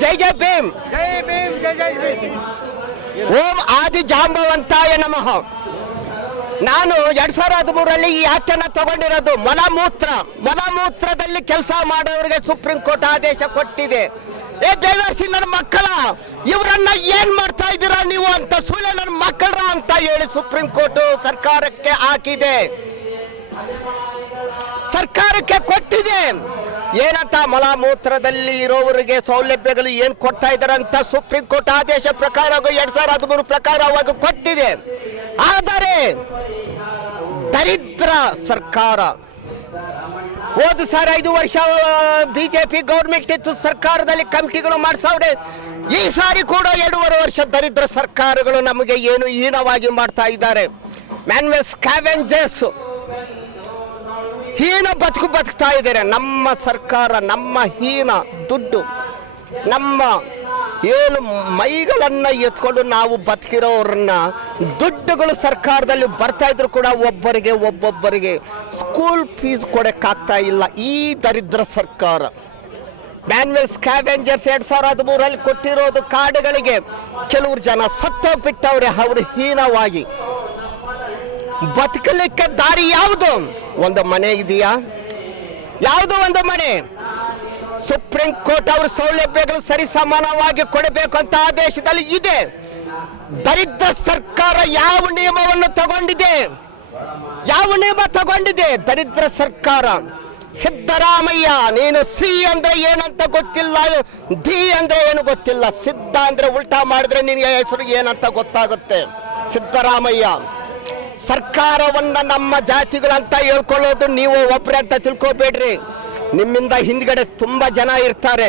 ಜೈ ಜೈ ಭೀಮ್. ಜೈ ಭೀಮ್ ಜೈ ಜೈ ಭೀಮ್. ಓಂ ಆದಿ ಜಾಂಬವಂತಾಯ ನಮಃ. ನಾನು ಎರಡ್ ಸಾವಿರದ ಹದಿಮೂರಲ್ಲಿ ಈ ಆಕ್ಟ್ ಅನ್ನ ತಗೊಂಡಿರೋದು ಮಲಮೂತ್ರ. ಮಲಮೂತ್ರದಲ್ಲಿ ಕೆಲಸ ಮಾಡೋರಿಗೆ ಸುಪ್ರೀಂ ಕೋರ್ಟ್ ಆದೇಶ ಕೊಟ್ಟಿದೆ. ಏ ದೇವರ್ಸಿ ನನ್ನ ಮಕ್ಕಳ ಇವರನ್ನ ಏನ್ ಮಾಡ್ತಾ ಇದ್ದೀರಾ ನೀವು ಅಂತ ಸುಳ್ಳು ನನ್ನ ಮಕ್ಕಳ ಅಂತ ಹೇಳಿ ಸುಪ್ರೀಂ ಕೋರ್ಟ್ ಸರ್ಕಾರಕ್ಕೆ ಹಾಕಿದೆ. ಸರ್ಕಾರಕ್ಕೆ ಕೊಟ್ಟಿದೆ. ಏನಂತ ಮಲಮೂತ್ರದಲ್ಲಿ ಇರೋವರಿಗೆ ಸೌಲಭ್ಯಗಳು ಏನ್ ಕೊಡ್ತಾ ಇದಾರೆ ಅಂತ ಸುಪ್ರೀಂ ಕೋರ್ಟ್ ಆದೇಶ ಪ್ರಕಾರ ಎರಡ್ ಸಾವಿರದ ಹದಿಮೂರು ಪ್ರಕಾರವಾಗಿ ಕೊಟ್ಟಿದೆ. ಆದರೆ ದರಿದ್ರ ಸರ್ಕಾರ, ಹೋದ ಸಾರ ಐದು ವರ್ಷ, ಬಿಜೆಪಿ ಗೌರ್ಮೆಂಟ್ ಇತ್ತು, ಸರ್ಕಾರದಲ್ಲಿ ಕಮಿಟಿಗಳು ಮಾಡಿಸವ್ರೆ. ಈ ಸಾರಿ ಕೂಡ ಎರಡೂವರೆ ವರ್ಷ ದರಿದ್ರ ಸರ್ಕಾರಗಳು ನಮಗೆ ಏನು ಹೀನವಾಗಿ ಮಾಡ್ತಾ ಇದ್ದಾರೆ. ಮ್ಯಾನ್ವೆಸ್ ಸ್ಕ್ಯಾವೆಂಜರ್ಸ್ ಹೀನ ಬದುಕು ಬದುಕ್ತಾ ಇದ್ದಾರೆ ನಮ್ಮ ಸರ್ಕಾರ, ನಮ್ಮ ಹೀನ ದುಡ್ಡು, ನಮ್ಮ ಏಳು ಮೈಗಳನ್ನು ಎತ್ಕೊಂಡು ನಾವು ಬದುಕಿರೋರನ್ನ ದುಡ್ಡುಗಳು ಸರ್ಕಾರದಲ್ಲಿ ಬರ್ತಾ ಇದ್ರು ಕೂಡ ಒಬ್ಬರಿಗೆ ಒಬ್ಬೊಬ್ಬರಿಗೆ ಸ್ಕೂಲ್ ಫೀಸ್ ಕೊಡೋಕ್ಕಾಗ್ತಾ ಇಲ್ಲ. ಈ ದರಿದ್ರ ಸರ್ಕಾರ. ಮ್ಯಾನ್ವೆಲ್ ಸ್ಕ್ಯಾವೆಂಜರ್ಸ್ ಎರಡು ಸಾವಿರ ಹದಿಮೂರಲ್ಲಿ ಕೊಟ್ಟಿರೋದು ಕಾಡುಗಳಿಗೆ. ಕೆಲವರು ಜನ ಸತ್ತೋಗ್ಬಿಟ್ಟವ್ರೆ, ಅವರು ಹೀನವಾಗಿ. ಬದುಕಲಿಕ್ಕೆ ದಾರಿ ಯಾವುದು? ಒಂದು ಮನೆ ಇದೆಯಾ? ಯಾವುದು ಒಂದು ಮನೆ? ಸುಪ್ರೀಂ ಕೋರ್ಟ್ ಅವರ ಸೌಲಭ್ಯಗಳು ಸರಿ ಸಮಾನವಾಗಿ ಕೊಡಬೇಕು ಅಂತ ಆದೇಶದಲ್ಲಿ ಇದೆ. ದರಿದ್ರ ಸರ್ಕಾರ ಯಾವ ನಿಯಮವನ್ನು ತಗೊಂಡಿದೆ? ಯಾವ ನಿಯಮ ತಗೊಂಡಿದೆ? ದರಿದ್ರ ಸರ್ಕಾರ. ಸಿದ್ದರಾಮಯ್ಯ, ನೀನು ಸಿ ಅಂದ್ರೆ ಏನಂತ ಗೊತ್ತಿಲ್ಲ? ಧಿ ಅಂದ್ರೆ ಏನು ಗೊತ್ತಿಲ್ಲ? ಸಿದ್ಧ ಅಂದ್ರೆ ಉಲ್ಟಾ ಮಾಡಿದ್ರೆ ನಿನಗೆ ಹೆಸರು ಏನಂತ ಗೊತ್ತಾಗುತ್ತೆ? ಸಿದ್ದರಾಮಯ್ಯ. ಸರ್ಕಾರವನ್ನ ನಮ್ಮ ಜಾತಿಗಳಂತ ಹೇಳ್ಕೊಳ್ಳೋದು ನೀವು ಒಬ್ಬರೇ ಅಂತ ತಿಳ್ಕೊಬೇಡ್ರಿ. ನಿಮ್ಮಿಂದ ಹಿಂದ್ಗಡೆ ತುಂಬಾ ಜನ ಇರ್ತಾರೆ.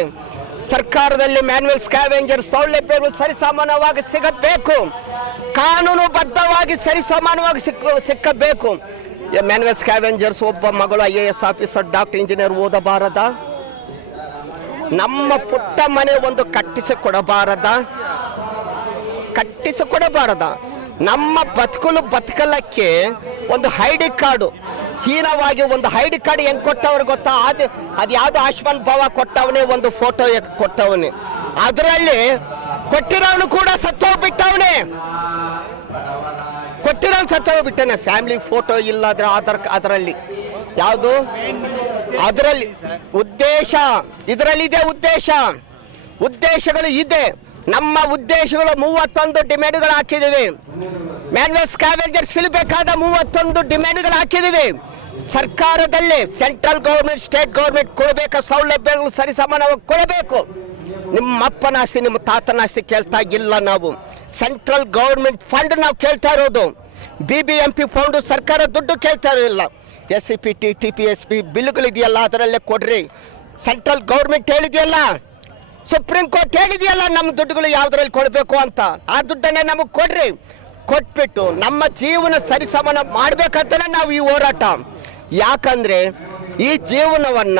ಸರ್ಕಾರದಲ್ಲಿ ಮ್ಯಾನ್ಯಲ್ ಸ್ಕ್ಯಾವೆಂಜರ್ ಸೌಲಭ್ಯಗಳು ಸರಿಸಮಾನವಾಗಿ ಸಿಗಬೇಕು. ಕಾನೂನು ಬದ್ಧವಾಗಿ ಸರಿಸಮಾನವಾಗಿ ಸಿಕ್ಕ, ಸಿಕ್ಕಬೇಕು. ಮ್ಯಾನ್ಯಲ್ ಸ್ಕ್ಯಾವೆಂಜರ್ಸ್ ಒಬ್ಬ ಮಗಳು I A S officer doctor engineer ಓದಬಾರದ. ನಮ್ಮ ಪುಟ್ಟ ಮನೆ ಒಂದು ಕಟ್ಟಿಸಿಕೊಡಬಾರದ. ಕಟ್ಟಿಸಿಕೊಡಬಾರದ. ನಮ್ಮ ಬದುಕಲು ಬದುಕಲಕ್ಕೆ ಒಂದು ಹೈಡಿ ಕಾರ್ಡು. ಹೀನವಾಗಿ ಒಂದು ಹೈಡಿ ಕಾರ್ಡ್ ಹೆಂಗ್ ಕೊಟ್ಟವ್ರು ಗೊತ್ತಾ? ಅದು ಅದು ಯಾವ್ದು ಆಯುಷ್ಮಾನ್ ಭವ ಕೊಟ್ಟವನೇ, ಒಂದು ಫೋಟೋ ಕೊಟ್ಟವನೇ? ಅದರಲ್ಲಿ ಕೊಟ್ಟಿರೋನು ಕೂಡ ಸತ್ತೋಗ್ಬಿಟ್ಟವನೇ ಕೊಟ್ಟಿರೋನು ಸತ್ತೋಗ್ಬಿಟ್ಟನೆ ಫ್ಯಾಮಿಲಿ ಫೋಟೋ ಇಲ್ಲ ಅದರ ಆಧಾರ್ ಅದರಲ್ಲಿ. ಯಾವುದು? ಅದರಲ್ಲಿ. ಉದ್ದೇಶ. ಇದರಲ್ಲಿ ಇದೆ ಉದ್ದೇಶ. ಉದ್ದೇಶಗಳು ಇದೆ. ನಮ್ಮ ಉದ್ದೇಶಗಳು ಮೂವತ್ತೊಂದು ಡಿಮ್ಯಾಂಡ್ಗಳು ಹಾಕಿದ್ದೀವಿ. ಮ್ಯಾನ್ಯಲ್ ಸ್ಕ್ಯಾವೆಂಜರ್ ಸಿಲ್ಬೇಕಾದ ಮೂವತ್ತೊಂದು ಡಿಮ್ಯಾಂಡ್ಗಳು ಹಾಕಿದ್ದೀವಿ. ಸರ್ಕಾರದಲ್ಲಿ ಸೆಂಟ್ರಲ್ ಗೌರ್ಮೆಂಟ್, ಸ್ಟೇಟ್ ಗೌರ್ಮೆಂಟ್ ಕೊಡಬೇಕು ಸೌಲಭ್ಯಗಳು ಸರಿಸಮಾನವಾಗಿ ಕೊಡಬೇಕು. ನಿಮ್ಮ ಅಪ್ಪನ ಆಸ್ತಿ, ನಿಮ್ಮ ತಾತನ ಆಸ್ತಿ ಕೇಳ್ತಾ ಇಲ್ಲ ನಾವು. ಸೆಂಟ್ರಲ್ ಗೌರ್ಮೆಂಟ್ ಫಂಡ್ ನಾವು ಕೇಳ್ತಾ ಇರೋದು. B B M P fund ಸರ್ಕಾರ ದುಡ್ಡು ಕೇಳ್ತಾ ಇರೋದಿಲ್ಲ. S C P T T P S P ಬಿಲ್ಗಳಿದೆಯಲ್ಲ, ಅದರಲ್ಲೇ ಕೊಡ್ರಿ. ಸೆಂಟ್ರಲ್ ಗೌರ್ಮೆಂಟ್ ಹೇಳಿದೆಯಲ್ಲ. ಸುಪ್ರೀಂ ಕೋರ್ಟ್ ಹೇಳಿದೆಯಲ್ಲ, ನಮ್ಮ ದುಡ್ಡುಗಳು ಯಾವ್ದ್ರಲ್ಲಿ ಕೊಡಬೇಕು ಅಂತ. ಆ ದುಡ್ಡನ್ನೇ ನಮಗೆ ಕೊಡ್ರಿ. ಕೊಟ್ಬಿಟ್ಟು ನಮ್ಮ ಜೀವನ ಸರಿಸಮಾನ ಮಾಡ್ಬೇಕಂತಲೇ ನಾವು ಈ ಹೋರಾಟ. ಯಾಕಂದ್ರೆ ಈ ಜೀವನವನ್ನ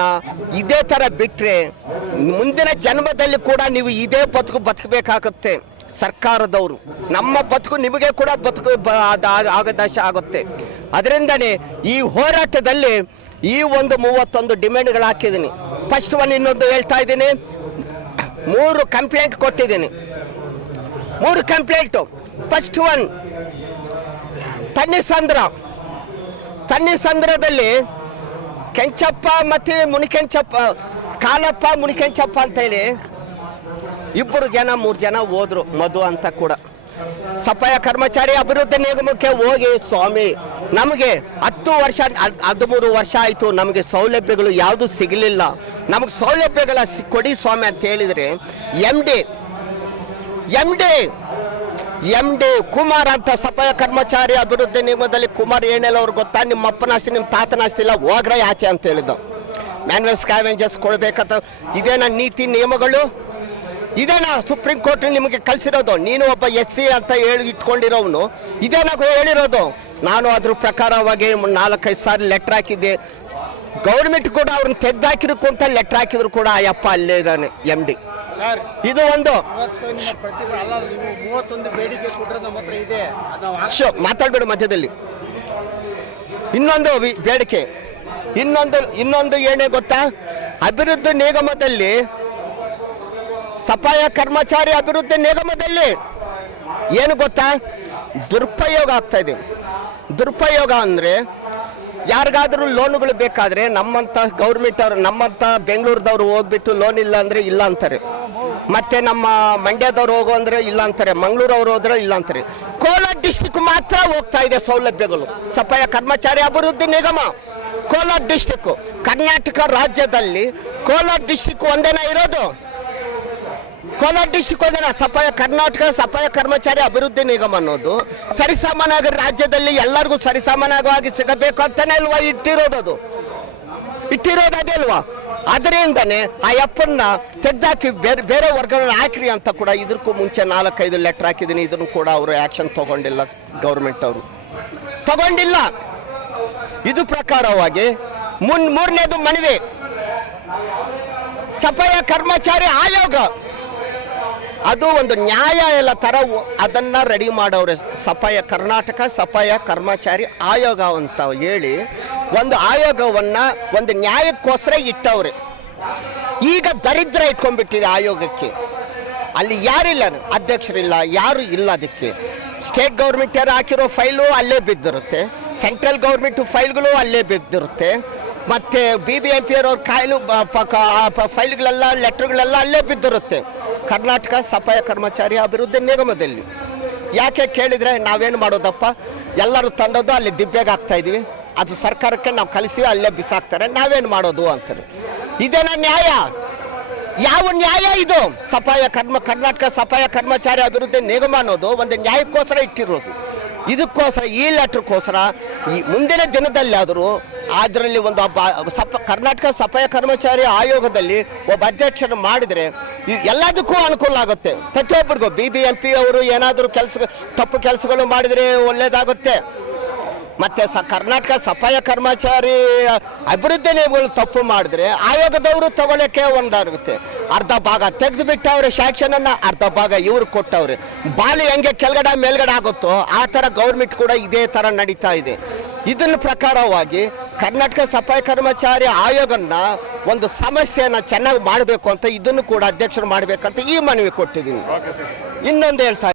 ಇದೇ ಥರ ಬಿಟ್ಟರೆ ಮುಂದಿನ ಜನ್ಮದಲ್ಲಿ ಕೂಡ ನೀವು ಇದೇ ಬದುಕು ಬದುಕಬೇಕಾಗುತ್ತೆ. ಸರ್ಕಾರದವರು, ನಮ್ಮ ಬದುಕು ನಿಮಗೆ ಕೂಡ ಬದುಕು ಆಗದಾಶ ಆಗುತ್ತೆ. ಅದರಿಂದನೇ ಈ ಹೋರಾಟದಲ್ಲಿ ಈ ಒಂದು ಮೂವತ್ತೊಂದು ಡಿಮ್ಯಾಂಡ್ಗಳು ಹಾಕಿದ್ದೀನಿ. ಫಸ್ಟ್ ಒನ್ ಇನ್ನೊಂದು ಹೇಳ್ತಾ ಇದ್ದೀನಿ. ಮೂರು ಕಂಪ್ಲೇಂಟ್ ಕೊಟ್ಟಿದ್ದೀನಿ. ಮೂರು ಕಂಪ್ಲೇಂಟು ಫಸ್ಟ್ ಒನ್ ತನ್ನಿಸಂದ್ರ. ತನ್ನಿಸಂದ್ರದಲ್ಲಿ ಕೆಂಚಪ್ಪ ಮತ್ತು ಮುನಿಕೆಂಚಪ್ಪ, ಕಾಲಪ್ಪ ಮುನಿಕೆಂಚಪ್ಪ ಅಂತೇಳಿ ಇಬ್ಬರು ಜನ, ಮೂರು ಜನ ಹೋದರು ಮಧು ಅಂತ ಕೂಡ. ಸಫಾಯ ಕರ್ಮಚಾರಿ ಅಭಿವೃದ್ಧಿ ನಿಗಮಕ್ಕೆ ಹೋಗಿ ಸ್ವಾಮಿ, ನಮಗೆ ಹತ್ತು ವರ್ಷ, ಹದ್- ಹದಿಮೂರು ವರ್ಷ ಆಯಿತು, ನಮಗೆ ಸೌಲಭ್ಯಗಳು ಯಾವುದು ಸಿಗಲಿಲ್ಲ. ನಮಗೆ ಸೌಲಭ್ಯಗಳ ಕೊಡಿ ಸ್ವಾಮಿ ಅಂತ ಹೇಳಿದರೆ M D M D M D Kumar ಅಂತ ಸಫಾಯ ಕರ್ಮಚಾರಿ ಅಭಿವೃದ್ಧಿ ನಿಗಮದಲ್ಲಿ ಕುಮಾರ್ ಏನೆಲ್ಲ ಅವ್ರಿಗೆ ಗೊತ್ತಾ? ನಿಮ್ಮ ಅಪ್ಪನ ಆಸ್ತಿ, ನಿಮ್ಮ ತಾತನ ಆಸ್ತಿ ಇಲ್ಲ ಹೋಗ್ರೆ ಆಚೆ ಅಂತ ಹೇಳಿದ್ದು. ಮ್ಯಾನ್ವಲ್ ಸ್ಕ್ಯಾವೆಂಜಸ್ ಕೊಡಬೇಕಂತ ಇದೇನ ನೀತಿ, ನಿಯಮಗಳು. ಇದೇನಾ ಸುಪ್ರೀಂ ಕೋರ್ಟ್ ನಿಮಗೆ ಕಳಿಸಿರೋದು. ನೀನು ಒಬ್ಬ ಎಸ್ ಸಿ ಅಂತ ಹೇಳಿ ಇಟ್ಕೊಂಡಿರೋವನು. ಇದೇನ ಹೇಳಿರೋದು. ನಾನು ಅದ್ರ ಪ್ರಕಾರವಾಗಿ ನಾಲ್ಕೈದು ಸಾರಿ ಲೆಟ್ರ್ ಹಾಕಿದ್ದೆ. ಗೌರ್ಮೆಂಟ್ ಕೂಡ ಅವ್ರನ್ನ ತೆಗ್ದಾಕಿರಕ್ಕೂ ಅಂತ ಲೆಟ್ರ್ ಹಾಕಿದ್ರು ಕೂಡ ಅಯ್ಯಪ್ಪ ಅಲ್ಲೇ ಇದ್ದಾನೆ ಎಂ ಡಿ ಇದು ಒಂದು. ಮಾತಾಡ್ಬೇಡ ಮಧ್ಯದಲ್ಲಿ. ಇನ್ನೊಂದು ಬೇಡಿಕೆ. ಇನ್ನೊಂದು ಇನ್ನೊಂದು ಏನೇ ಗೊತ್ತಾ? ಅಭಿವೃದ್ಧಿ ನಿಗಮದಲ್ಲಿ ಸಫಾಯ ಕರ್ಮಚಾರಿ ಅಭಿವೃದ್ಧಿ ನಿಗಮದಲ್ಲಿ ಏನು ಗೊತ್ತಾ? ದುರುಪಯೋಗ ಆಗ್ತಾ ಇದೆ. ದುರುಪಯೋಗ ಅಂದರೆ ಯಾರಿಗಾದರೂ ಲೋನುಗಳು ಬೇಕಾದರೆ ನಮ್ಮಂಥ ಗೌರ್ಮೆಂಟ್ ಅವರು ನಮ್ಮಂಥ ಬೆಂಗಳೂರದವ್ರು ಹೋಗ್ಬಿಟ್ಟು ಲೋನ್ ಇಲ್ಲ ಅಂದರೆ ಇಲ್ಲ ಅಂತಾರೆ. ಮತ್ತು ನಮ್ಮ ಮಂಡ್ಯದವ್ರು ಹೋಗೋ ಅಂದರೆ ಇಲ್ಲ ಅಂತಾರೆ, ಮಂಗಳೂರವ್ರು ಹೋದ್ರೆ ಇಲ್ಲ ಅಂತಾರೆ. ಕೋಲಾರ ಡಿಸ್ಟಿಕ್ ಮಾತ್ರ ಹೋಗ್ತಾ ಇದೆ ಸೌಲಭ್ಯಗಳು. ಸಫಾಯ ಕರ್ಮಚಾರಿ ಅಭಿವೃದ್ಧಿ ನಿಗಮ, ಕೋಲಾರ ಡಿಸ್ಟಿಕ್ಕು ಕರ್ನಾಟಕ ರಾಜ್ಯದಲ್ಲಿ ಕೋಲಾರ ಡಿಸ್ಟಿಕ್ ಒಂದೇನ ಇರೋದು? ಕೋಲಾರ ಡಿಸ್ಟಿಕ್ ಹೋದ್ರೆ ಸಫಾಯ ಕರ್ನಾಟಕ ಸಫಾಯ ಕರ್ಮಚಾರಿ ಅಭಿವೃದ್ಧಿ ನಿಗಮ ಅನ್ನೋದು. ಸರಿಸಮಾನಾಗಿ ರಾಜ್ಯದಲ್ಲಿ ಎಲ್ಲರಿಗೂ ಸರಿಸಮಾನವಾಗಿ ಸಿಗಬೇಕು ಅಂತಾನೆ ಅಲ್ವಾ ಇಟ್ಟಿರೋದು ಅದು? ಇಟ್ಟಿರೋದು ಅದೇ ಅಲ್ವಾ? ಅದರಿಂದನೇ ಆ ಅಪ್ಪನ್ನ ತೆಗ್ದಾಕಿ ಬೇರೆ ಬೇರೆ ವರ್ಗಗಳನ್ನ ಹಾಕ್ರಿ ಅಂತ ಕೂಡ ಇದಕ್ಕೂ ಮುಂಚೆ ನಾಲ್ಕೈದು ಲೆಟರ್ ಹಾಕಿದ್ದೀನಿ. ಇದನ್ನು ಕೂಡ ಅವರು ಆ್ಯಕ್ಷನ್ ತಗೊಂಡಿಲ್ಲ ಗೌರ್ಮೆಂಟ್ ಅವರು. ತಗೊಂಡಿಲ್ಲ. ಇದು ಪ್ರಕಾರವಾಗಿ ಮುನ್, ಮೂರನೇದು ಮನವಿ. ಸಫಾಯ ಕರ್ಮಚಾರಿ ಆಯೋಗ. ಅದು ಒಂದು ನ್ಯಾಯಾಲಯ ಥರ ಅದನ್ನು ಅದನ್ನ ರೆಡಿ ಮಾಡೋರೆ ಸಫಾಯ ಕರ್ನಾಟಕ ಸಫಾಯ ಕರ್ಮಚಾರಿ ಆಯೋಗ ಅಂತ ಹೇಳಿ ಒಂದು ಆಯೋಗವನ್ನು ಒಂದು ನ್ಯಾಯಕ್ಕೋಸ್ಕರ ಇಟ್ಟವ್ರೆ. ಈಗ ದರಿದ್ರ ಇಟ್ಕೊಂಡ್ಬಿಟ್ಟಿದೆ ಆಯೋಗಕ್ಕೆ. ಅಲ್ಲಿ ಯಾರಿಲ್ಲ ಅಧ್ಯಕ್ಷರಿಲ್ಲ, ಯಾರು ಇಲ್ಲ ಅದಕ್ಕೆ. ಸ್ಟೇಟ್ ಗೌರ್ಮೆಂಟ್ ಯಾರು ಹಾಕಿರೋ ಫೈಲು ಅಲ್ಲೇ ಬಿದ್ದಿರುತ್ತೆ. ಸೆಂಟ್ರಲ್ ಗೌರ್ಮೆಂಟ್ ಫೈಲ್ಗಳು ಅಲ್ಲೇ ಬಿದ್ದಿರುತ್ತೆ. ಮತ್ತು ಬಿ ಬಿ ಎಂ ಪಿ ಅವ್ರ ಕಾಯಿಲು ಫೈಲ್ಗಳೆಲ್ಲ, ಲೆಟ್ರ್ಗಳೆಲ್ಲ ಅಲ್ಲೇ ಬಿದ್ದಿರುತ್ತೆ. ಕರ್ನಾಟಕ ಸಫಾಯ ಕರ್ಮಚಾರಿ ಅಭಿವೃದ್ಧಿ ನಿಗಮದಲ್ಲಿ. ಯಾಕೆ ಕೇಳಿದರೆ ನಾವೇನು ಮಾಡೋದಪ್ಪ? ಎಲ್ಲರೂ ತಂಡೋದು ಅಲ್ಲಿ ದಿಬ್ಬೆಗೆ ಹಾಕ್ತಾ ಇದ್ದೀವಿ. ಅದು ಸರ್ಕಾರಕ್ಕೆ ನಾವು ಕಲಿಸಿ ಅಲ್ಲೇ ಬಿಸಾಕ್ತಾರೆ. ನಾವೇನು ಮಾಡೋದು ಅಂತಾರೆ ಇದೇನ ನ್ಯಾಯ? ಯಾವ ನ್ಯಾಯ ಇದು? ಸಫಾಯ ಕರ್ಮ, ಕರ್ನಾಟಕ ಸಫಾಯ ಕರ್ಮಚಾರಿ ಅಭಿವೃದ್ಧಿ ನಿಗಮ ಅನ್ನೋದು, ಒಂದು ನ್ಯಾಯಕ್ಕೋಸ್ಕರ ಇಟ್ಟಿರೋದು. ಇದಕ್ಕೋಸ್ಕರ, ಈ ಲೆಟ್ರ್ಗೋಸ್ಕರ ಈ ಮುಂದಿನ ದಿನದಲ್ಲಾದರೂ ಅದರಲ್ಲಿ ಒಂದು ಸಫ ಕರ್ನಾಟಕ ಸಫಾಯ ಕರ್ಮಚಾರಿ ಆಯೋಗದಲ್ಲಿ ಒಬ್ಬ ಅಧ್ಯಕ್ಷರು ಮಾಡಿದರೆ ಎಲ್ಲದಕ್ಕೂ ಅನುಕೂಲ ಆಗುತ್ತೆ. ಪ್ರತಿಯೊಬ್ಬರಿಗೂ, ಬಿ ಬಿ ಎಂ ಪಿ ಅವರು ಏನಾದರೂ ಕೆಲಸ, ತಪ್ಪು ಕೆಲಸಗಳು ಮಾಡಿದರೆ ಒಳ್ಳೆಯದಾಗುತ್ತೆ ಮತ್ತು ಸ, ಕರ್ನಾಟಕ ಸಫಾಯ ಕರ್ಮಚಾರಿ ಅಭಿವೃದ್ಧಿ ನಿಗಮಗಳು ತಪ್ಪು ಮಾಡಿದ್ರೆ, ಆಯೋಗದವರು ತಗೊಳ್ಳೋಕ್ಕೆ ಒಂದಾಗುತ್ತೆ. ಅರ್ಧ ಭಾಗ ತೆಗೆದು ಬಿಟ್ಟವ್ರೆ ಶಾಕ್ಷನನ್ನು ಅರ್ಧ ಭಾಗ ಇವ್ರು ಕೊಟ್ಟವ್ರೆ. ಬಾಲಿ ಹೆಂಗೆ ಕೆಳಗಡೆ ಮೇಲ್ಗಡೆ ಆಗುತ್ತೋ ಆ ಥರ ಗೌರ್ಮೆಂಟ್ ಕೂಡ ಇದೇ ಥರ ನಡೀತಾ ಇದೆ. ಇದನ್ನ ಪ್ರಕಾರವಾಗಿ ಕರ್ನಾಟಕ ಸಫಾಯಿ ಕರ್ಮಚಾರಿ ಆಯೋಗನ ಒಂದು ಸಮಸ್ಯೆಯನ್ನು ಚೆನ್ನಾಗಿ ಮಾಡಬೇಕು ಅಂತ ಇದನ್ನು ಕೂಡ ಅಧ್ಯಕ್ಷರು ಮಾಡಬೇಕಂತ ಈ ಮನವಿ ಕೊಟ್ಟಿದ್ದೀನಿ. ಇನ್ನೊಂದು ಹೇಳ್ತಾ